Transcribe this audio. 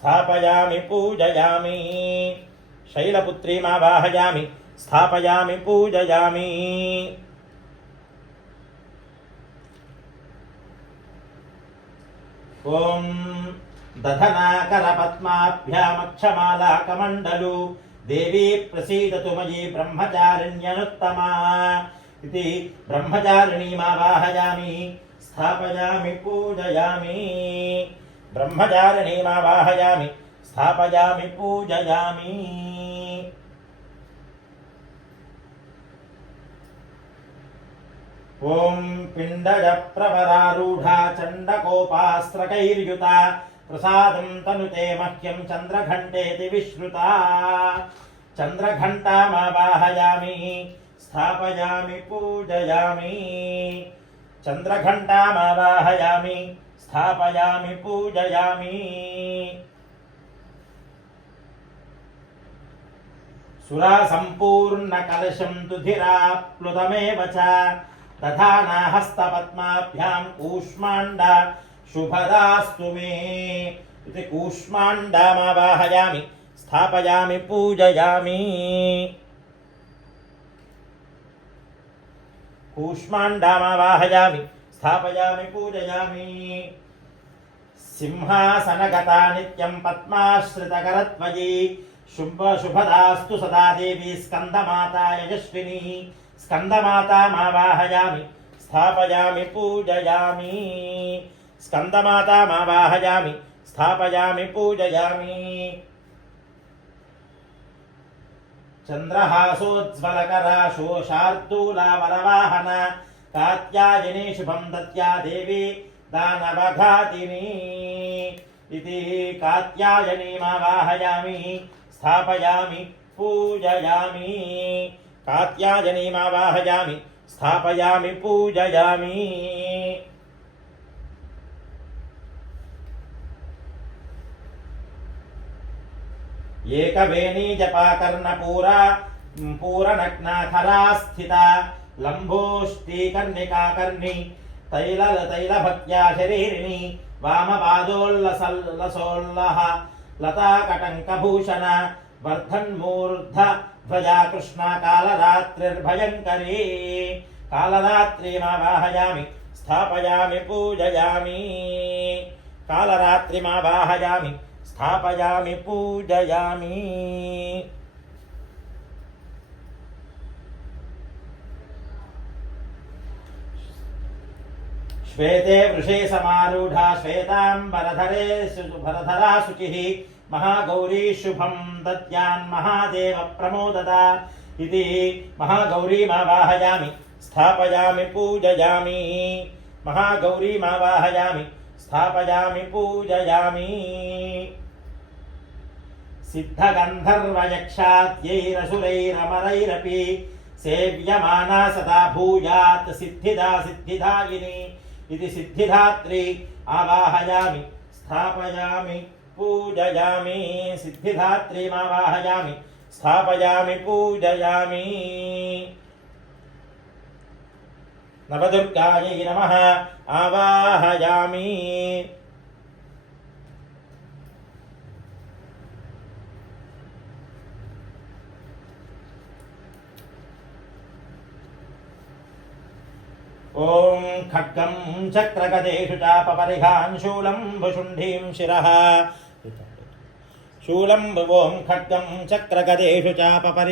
स्थापयामि पूजयामि। शैलपुत्रीमावाहयामि स्थापयामि पूजयामि। ॐ दधनाकरपद्माभ्यामक्षमालाकमण्डलु देवी प्रसीदतु मयि ब्रह्मचारिण्यनुत्तमा इति ब्रह्मचारिणीमावाहयामि स्थापयामि पूजयामि। ब्रह्मचारिणीमावाहयामि स्थापयामि पूजयामि। ॐ पिण्डजप्रवरारूढा चण्डकोपास्त्रकैर्युता प्रसादं तनुते मह्यं चन्द्रघण्टेति विश्रुता। चन्द्रघण्टामावाहयामि स्थापयामि पूजयामि। चन्द्रघण्टामावाहयामि स्थापयामि पूजयामि। सुरासम्पूर्णकलशं दुधिराप्लुतमेव च दधाना हस्तपद्माभ्यां कूष्माण्डा शुभदास्तु मे इति कूष्माण्डामावाहयामि स्थापयामि पूजयामि। कूष्माण्डामावाहयामि स्थापयामि पूजयामि। सिंहासनगता नित्यं पद्माश्रितकरत्वयी शुभदास्तु सदा देवी स्कन्दमाता यशस्विनी। स्कन्दमातामावाहयामि स्थापयामि पूजयामि। स्कन्दमातामावाहयामि स्थापयामि पूजयामि। चन्द्रहासोज्ज्वलकरा शोशार्दूलावरवाहना कात्यायनी शुभं दत्या देवी दानवघातिनी इति कात्यायनीमावाहयामि स्थापयामि पूजयामि। कात्यायनीमावाहयामि स्थापयामि पूजयामि। एकवेणी जपाकर्णपूरा पूरनग्नाखरा स्थिता लम्भोष्टिकर्णिकाकर्णी तैलभक्त्या शरीरिणी वामपादोल्लसोल्लः लताकटङ्कभूषण वर्धन्मूर्ध ध्वजा कृष्णा कालरात्रिर्भयङ्करी। कालरात्रिमावाहयामि स्थापयामि पूजयामि। कालरात्रिमावाहयामि स्थापयामि पूजयामि। श्वेते वृषे समारूढा श्वेताम्बरधरा शुचिः महागौरी शुभं दद्यान्महादेव प्रमोददा इति महागौरीमावाहयामि स्थापयामि पूजयामि। महागौरीमावाहयामि स्थापयामि पूजयामि। सिद्धगन्धर्वयक्षाद्यैरसुरैरमरैरपि सेव्यमाना सदा भूयात् सिद्धिदा सिद्धिदायिनी इति सिद्धिदात्री आवाहयामि स्थापयामि पूजयामि। सिद्धिदात्रीमावाहयामि स्थापयामि पूजयामि। नवदुर्गायै नमः आवाहयामि। ॐ खड्गं चक्रगदेषु चापपरिघान् शूलं भुशुण्डीं शिरः शूलं ॐ खड्गं चक्रगदेषु चापपरि